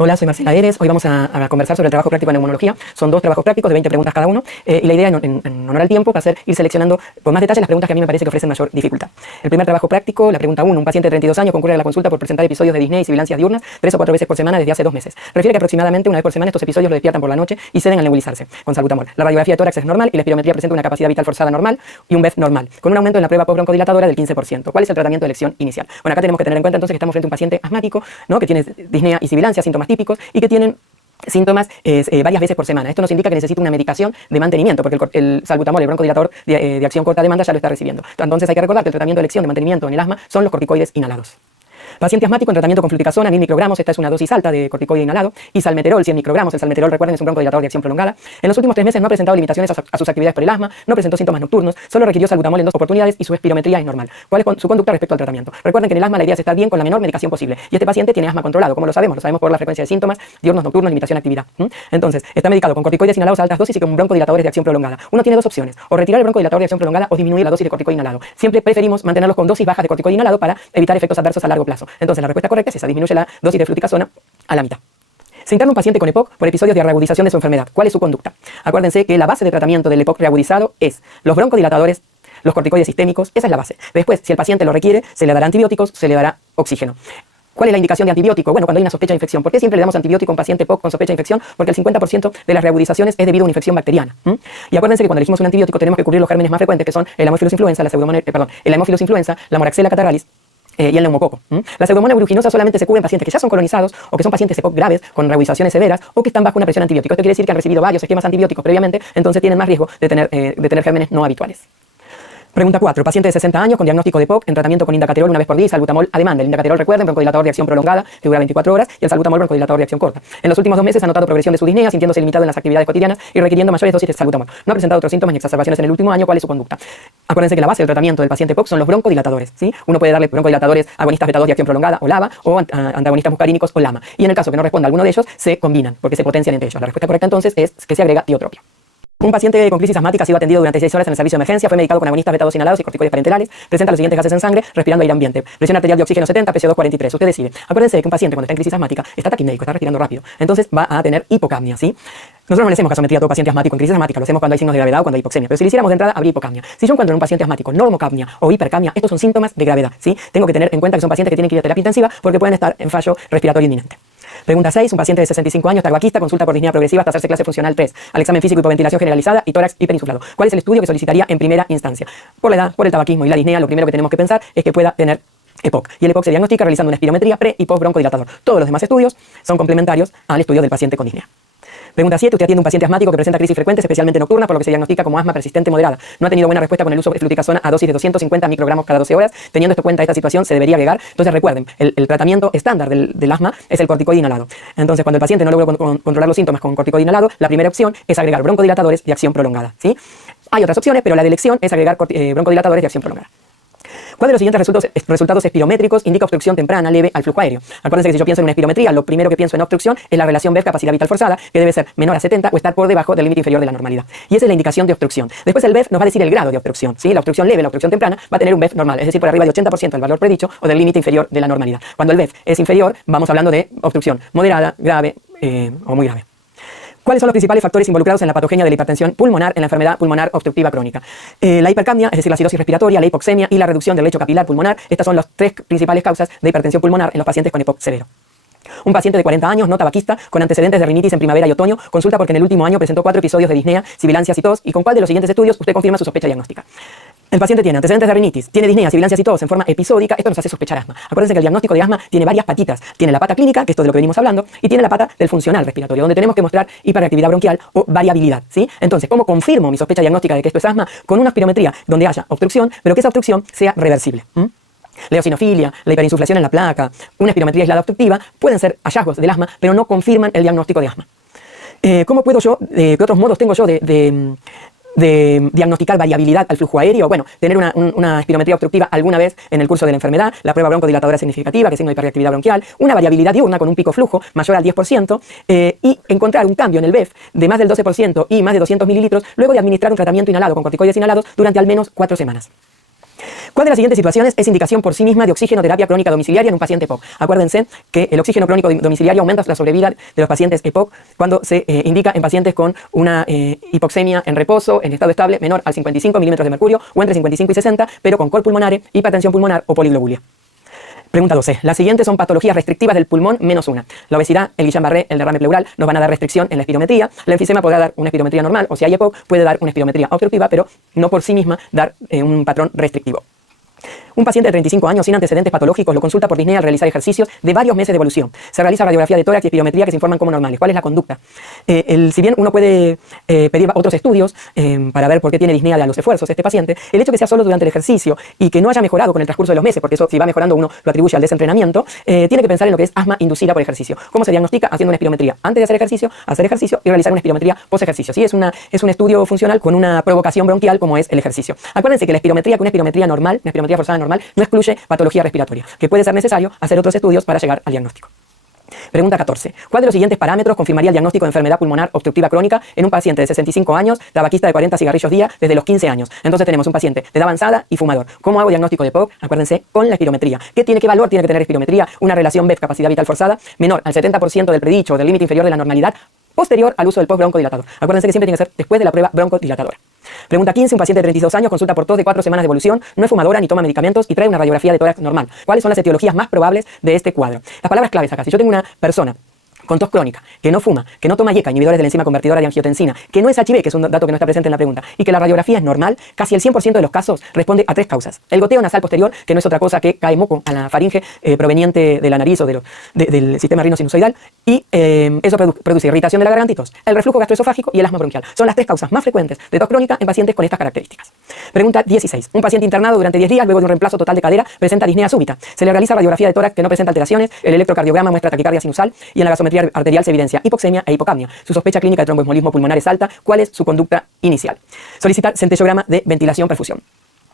Hola, soy Marcela Eres. Hoy vamos a conversar sobre el trabajo práctico en neumonología. Son 2 trabajos prácticos de 20 preguntas cada uno. Y la idea, en honor al tiempo, va a ser ir seleccionando con más detalle las preguntas que a mí me parece que ofrecen mayor dificultad. El primer trabajo práctico, la pregunta 1. Un paciente de 32 años concurre a la consulta por presentar episodios de disnea y sibilancias diurnas 3 o 4 veces por semana desde hace 2 meses. Refiere que aproximadamente una vez por semana estos episodios lo despiertan por la noche y ceden al nebulizarse con salbutamol. La radiografía de tórax es normal y la espirometría presenta una capacidad vital forzada normal y un BEF normal, con un aumento en la prueba postbroncodilatadora del 15%. ¿Cuál es el tratamiento de elección inicial? Bueno, acá tenemos que tener en cuenta entonces que estamos frente a un paciente asmático, ¿no?, que tiene disnea y sibilancia, síntomas típicos, y que tienen síntomas varias veces por semana. Esto nos indica que necesita una medicación de mantenimiento, porque el salbutamol, el broncodilatador de acción corta demanda, ya lo está recibiendo. Entonces hay que recordar que el tratamiento de elección de mantenimiento en el asma son los corticoides inhalados. Paciente asmático en tratamiento con fluticasona, 1000 microgramos, esta es una dosis alta de corticoide inhalado, y salmeterol, 100 microgramos, el salmeterol, recuerden, es un broncodilatador de acción prolongada. En los últimos 3 meses no ha presentado limitaciones a sus actividades por el asma, no presentó síntomas nocturnos, solo requirió salbutamol en 2 oportunidades y su espirometría es normal. ¿Cuál es su conducta respecto al tratamiento? Recuerden que en el asma la idea es estar bien con la menor medicación posible, y este paciente tiene asma controlado. ¿Cómo lo sabemos? Lo sabemos por la frecuencia de síntomas, diurnos, nocturnos, limitación de actividad. Entonces, está medicado con corticoides inhalados a altas dosis y con broncodilatadores de acción prolongada. Uno tiene 2 opciones, o retirar el broncodilatador de acción prolongada o disminuir la dosis de corticoide inhalado. Siempre preferimos mantenerlos con dosis bajas de corticoide inhalado para evitar efectos adversos a largo plazo. Entonces, la respuesta correcta es esa: disminuye la dosis de fluticasona a la mitad. Se interna un paciente con EPOC por episodios de reagudización de su enfermedad. ¿Cuál es su conducta? Acuérdense que la base de tratamiento del EPOC reagudizado es los broncodilatadores, los corticoides sistémicos. Esa es la base. Después, si el paciente lo requiere, se le dará antibióticos, se le dará oxígeno. ¿Cuál es la indicación de antibiótico? Bueno, cuando hay una sospecha de infección. ¿Por qué siempre le damos antibiótico a un paciente EPOC con sospecha de infección? Porque el 50% de las reagudizaciones es debido a una infección bacteriana. Y acuérdense que cuando elegimos un antibiótico tenemos que cubrir los gérmenes más frecuentes, que son el Haemophilus influenza, el Haemophilus influenza, la Moraxella catarrhalis y el neumococo. La Pseudomonas aeruginosa solamente se cubre en pacientes que ya son colonizados o que son pacientes EPOC graves con reagudizaciones severas o que están bajo una presión antibiótica. Esto quiere decir que han recibido varios esquemas antibióticos previamente, entonces tienen más riesgo de tener gérmenes no habituales. Pregunta 4. Paciente de 60 años con diagnóstico de EPOC en tratamiento con indacaterol una vez por día y salbutamol a demanda. El indacaterol, recuerden, broncodilatador de acción prolongada que dura 24 horas y el salbutamol, broncodilatador de acción corta. En los últimos 2 meses ha notado progresión de su disnea, sintiéndose limitado en las actividades cotidianas y requiriendo mayores dosis de salbutamol. No ha presentado otros síntomas ni exacerbaciones en el último año. ¿Cuál es su conducta? Acuérdense que la base del tratamiento del paciente EPOC son los broncodilatadores, ¿sí? Uno puede darle broncodilatadores agonistas beta 2 de acción prolongada o LABA o antagonistas muscarínicos o LAMA. Y en el caso que no responda a alguno de ellos, se combinan porque se potencian entre ellos. La respuesta correcta entonces es que se agrega tiotropia. Un paciente con crisis asmática ha sido atendido durante 6 horas en el servicio de emergencia, fue medicado con agonistas beta 2 inhalados y corticoides parenterales, presenta los siguientes gases en sangre, respirando aire ambiente, presión arterial de oxígeno 70, PCO2 43. Usted decide. Acuérdense que un paciente cuando está en crisis asmática está taquimeico, está respirando rápido, entonces va a tener hipocapnia, ¿sí? Nosotros no le hacemos gasometría a todo paciente asmático en crisis asmática, lo hacemos cuando hay signos de gravedad o cuando hay hipoxemia, pero si le hiciéramos de entrada habría hipocapnia. Si yo encuentro en un paciente asmático normocapnia o hipercapnia, estos son síntomas de gravedad, ¿sí? Tengo que tener en cuenta que son pacientes que tienen que ir a terapia intensiva porque pueden estar en fallo respiratorio inminente. Pregunta 6. Un paciente de 65 años, tabaquista, consulta por disnea progresiva hasta hacerse clase funcional 3, al examen físico, hipoventilación generalizada y tórax hiperinsuflado. ¿Cuál es el estudio que solicitaría en primera instancia? Por la edad, por el tabaquismo y la disnea, lo primero que tenemos que pensar es que pueda tener EPOC. Y el EPOC se diagnostica realizando una espirometría pre y post broncodilatador. Todos los demás estudios son complementarios al estudio del paciente con disnea. Pregunta 7. Usted atiende un paciente asmático que presenta crisis frecuentes, especialmente nocturnas, por lo que se diagnostica como asma persistente moderada. No ha tenido buena respuesta con el uso de fluticasona a dosis de 250 microgramos cada 12 horas. Teniendo esto en cuenta, esta situación se debería agregar. Entonces recuerden, el tratamiento estándar del asma es el corticoide inhalado. Entonces cuando el paciente no logra controlar los síntomas con corticoide inhalado, la primera opción es agregar broncodilatadores de acción prolongada, ¿sí? Hay otras opciones, pero la de elección es agregar broncodilatadores de acción prolongada. ¿Cuál de los siguientes resultados espirométricos indica obstrucción temprana leve al flujo aéreo? Acuérdense que si yo pienso en una espirometría, lo primero que pienso en obstrucción es la relación BEF capacidad vital forzada, que debe ser menor a 70 o estar por debajo del límite inferior de la normalidad. Y esa es la indicación de obstrucción. Después el BEF nos va a decir el grado de obstrucción, ¿sí? La obstrucción leve, la obstrucción temprana, va a tener un BEF normal, es decir, por arriba de 80% del valor predicho o del límite inferior de la normalidad. Cuando el BEF es inferior, vamos hablando de obstrucción moderada, grave o muy grave. ¿Cuáles son los principales factores involucrados en la patogenia de la hipertensión pulmonar en la enfermedad pulmonar obstructiva crónica? La hipercapnia, es decir, la acidosis respiratoria, la hipoxemia y la reducción del lecho capilar pulmonar. Estas son las 3 principales causas de hipertensión pulmonar en los pacientes con EPOC severo. Un paciente de 40 años, no tabaquista, con antecedentes de rinitis en primavera y otoño, consulta porque en el último año presentó 4 episodios de disnea, sibilancias y tos. ¿Y con cuál de los siguientes estudios usted confirma su sospecha diagnóstica? El paciente tiene antecedentes de rinitis, tiene disnea, sibilancias y tos en forma episódica. Esto nos hace sospechar asma. Acuérdense que el diagnóstico de asma tiene varias patitas. Tiene la pata clínica, que esto es de lo que venimos hablando, y tiene la pata del funcional respiratorio, donde tenemos que mostrar hiperreactividad bronquial o variabilidad, ¿sí? Entonces, ¿cómo confirmo mi sospecha diagnóstica de que esto es asma? Con una espirometría donde haya obstrucción, pero que esa obstrucción sea reversible. La eosinofilia, la hiperinsuflación en la placa, una espirometría aislada obstructiva pueden ser hallazgos del asma, pero no confirman el diagnóstico de asma. ¿Cómo puedo yo, qué otros modos tengo yo de diagnosticar variabilidad al flujo aéreo? Bueno, tener una espirometría obstructiva alguna vez en el curso de la enfermedad, la prueba broncodilatadora significativa, que es signo de hiperreactividad bronquial, una variabilidad diurna con un pico flujo mayor al 10%, y encontrar un cambio en el BEF de más del 12% y más de 200 mililitros luego de administrar un tratamiento inhalado con corticoides inhalados durante al menos 4 semanas. ¿Cuál de las siguientes situaciones es indicación por sí misma de oxigenoterapia crónica domiciliaria en un paciente EPOC? Acuérdense que el oxígeno crónico domiciliario aumenta la sobrevida de los pacientes EPOC cuando se indica en pacientes con una hipoxemia en reposo, en estado estable, menor al 55 milímetros de mercurio o entre 55 y 60, pero con cor pulmonare, hipertensión pulmonar o poliglobulia. Pregunta 12. Las siguientes son patologías restrictivas del pulmón menos una. La obesidad, el Guillain-Barré, el derrame pleural nos van a dar restricción en la espirometría. La enfisema podrá dar una espirometría normal, o si hay EPOC puede dar una espirometría obstructiva, pero no por sí misma dar un patrón restrictivo. Un paciente de 35 años sin antecedentes patológicos lo consulta por disnea al realizar ejercicios de varios meses de evolución. Se realiza radiografía de tórax y espirometría que se informan como normales. ¿Cuál es la conducta? Si bien uno puede pedir otros estudios para ver por qué tiene disnea de los esfuerzos este paciente, el hecho que sea solo durante el ejercicio y que no haya mejorado con el transcurso de los meses, porque eso si va mejorando uno lo atribuye al desentrenamiento, tiene que pensar en lo que es asma inducida por ejercicio. ¿Cómo se diagnostica? Haciendo una espirometría antes de hacer ejercicio y realizar una espirometría post ejercicio. Sí, es un estudio funcional con una provocación bronquial como es el ejercicio. Acuérdense que la espirometría, que una espirometría normal, una espirometría forzada normal, no excluye patología respiratoria, que puede ser necesario hacer otros estudios para llegar al diagnóstico. Pregunta 14. ¿Cuál de los siguientes parámetros confirmaría el diagnóstico de enfermedad pulmonar obstructiva crónica en un paciente de 65 años, tabaquista de 40 cigarrillos día desde los 15 años? Entonces tenemos un paciente de edad avanzada y fumador. ¿Cómo hago diagnóstico de EPOC? Acuérdense, con la espirometría. ¿Qué valor tiene que tener espirometría? Una relación BEF, capacidad vital forzada, menor al 70% del predicho o del límite inferior de la normalidad, posterior al uso del post-broncodilatador. Acuérdense que siempre tiene que ser después de la prueba broncodilatadora. Pregunta 15. Un paciente de 32 años consulta por tos de 4 semanas de evolución, no es fumadora ni toma medicamentos y trae una radiografía de tórax normal. ¿Cuáles son las etiologías más probables de este cuadro? Las palabras claves acá. Si yo tengo una persona con tos crónica, que no fuma, que no toma IECA, inhibidores de la enzima convertidora de angiotensina, que no es HIV, que es un dato que no está presente en la pregunta, y que la radiografía es normal, casi el 100% de los casos responde a 3 causas. El goteo nasal posterior, que no es otra cosa que cae moco a la faringe proveniente de la nariz o del sistema rinosinusoidal, y eso produce irritación de la garganta y tos. El reflujo gastroesofágico y el asma bronquial son las 3 causas más frecuentes de tos crónica en pacientes con estas características. Pregunta 16. Un paciente internado durante 10 días luego de un reemplazo total de cadera presenta disnea súbita. Se le realiza radiografía de tórax que no presenta alteraciones, el electrocardiograma muestra taquicardia sinusal y en la gasometría arterial se evidencia hipoxemia e hipocapnia. Su sospecha clínica de tromboembolismo pulmonar es alta. ¿Cuál es su conducta inicial? Solicitar centellograma de ventilación-perfusión.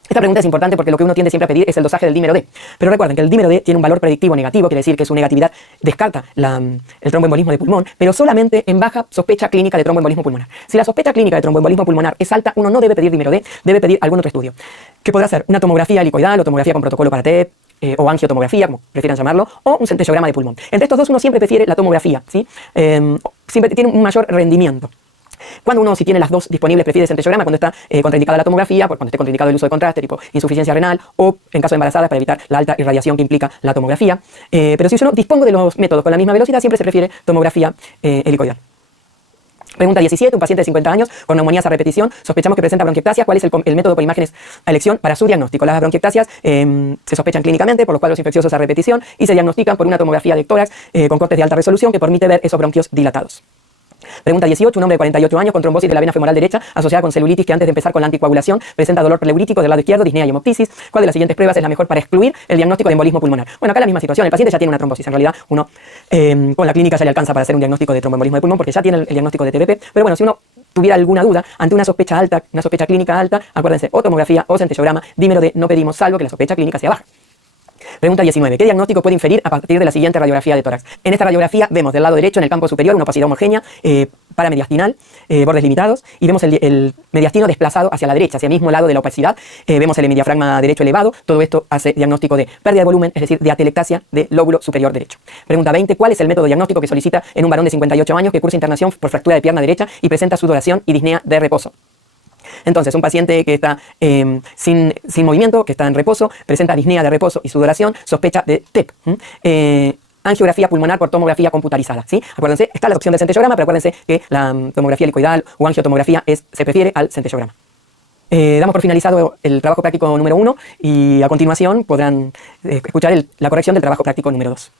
Esta pregunta es importante porque lo que uno tiende siempre a pedir es el dosaje del dímero D. Pero recuerden que el dímero D tiene un valor predictivo negativo, quiere decir que su negatividad descarta el tromboembolismo de pulmón, pero solamente en baja sospecha clínica de tromboembolismo pulmonar. Si la sospecha clínica de tromboembolismo pulmonar es alta, uno no debe pedir dímero D, debe pedir algún otro estudio, que podrá ser una tomografía helicoidal o tomografía con protocolo para TEP, o angiotomografía, como prefieran llamarlo, o un centellograma de pulmón. Entre estos dos uno siempre prefiere la tomografía, ¿sí? Siempre tiene un mayor rendimiento. Cuando uno, si tiene las dos disponibles, prefiere centellograma cuando está contraindicada la tomografía, cuando esté contraindicado el uso de contraste, tipo insuficiencia renal, o en caso de embarazadas para evitar la alta irradiación que implica la tomografía. Pero si yo no dispongo de los métodos con la misma velocidad, siempre se prefiere tomografía helicoidal. Pregunta 17. Un paciente de 50 años con neumonías a repetición, sospechamos que presenta bronquiectasia. ¿Cuál es el método por imágenes a elección para su diagnóstico? Las bronquiectasias se sospechan clínicamente por los cuadros infecciosos a repetición y se diagnostican por una tomografía de tórax con cortes de alta resolución que permite ver esos bronquios dilatados. Pregunta 18. Un hombre de 48 años con trombosis de la vena femoral derecha asociada con celulitis que antes de empezar con la anticoagulación presenta dolor pleurítico del lado izquierdo, disnea y hemoptisis. ¿Cuál de las siguientes pruebas es la mejor para excluir el diagnóstico de embolismo pulmonar? Bueno, acá la misma situación. El paciente ya tiene una trombosis. En realidad, uno con la clínica ya le alcanza para hacer un diagnóstico de tromboembolismo de pulmón porque ya tiene el diagnóstico de TBP. Pero bueno, si uno tuviera alguna duda ante una sospecha alta, una sospecha clínica alta, acuérdense, o tomografía o centellograma, dímero D no pedimos salvo que la sospecha clínica sea baja. Pregunta 19. ¿Qué diagnóstico puede inferir a partir de la siguiente radiografía de tórax? En esta radiografía vemos del lado derecho en el campo superior una opacidad homogénea paramediastinal, bordes limitados, y vemos el mediastino desplazado hacia la derecha, hacia el mismo lado de la opacidad. Vemos el hemidiafragma derecho elevado. Todo esto hace diagnóstico de pérdida de volumen, es decir, de atelectasia del lóbulo superior derecho. Pregunta 20. ¿Cuál es el método diagnóstico que solicita en un varón de 58 años que cursa internación por fractura de pierna derecha y presenta sudoración y disnea de reposo? Entonces, un paciente que está sin movimiento, que está en reposo, presenta disnea de reposo y sudoración, sospecha de TEP. Angiografía pulmonar por tomografía computarizada, ¿sí? Acuérdense, está la opción del centellograma, pero acuérdense que la tomografía helicoidal o angiotomografía se prefiere al centellograma. Damos por finalizado el trabajo práctico número 1 y a continuación podrán escuchar la corrección del trabajo práctico número 2.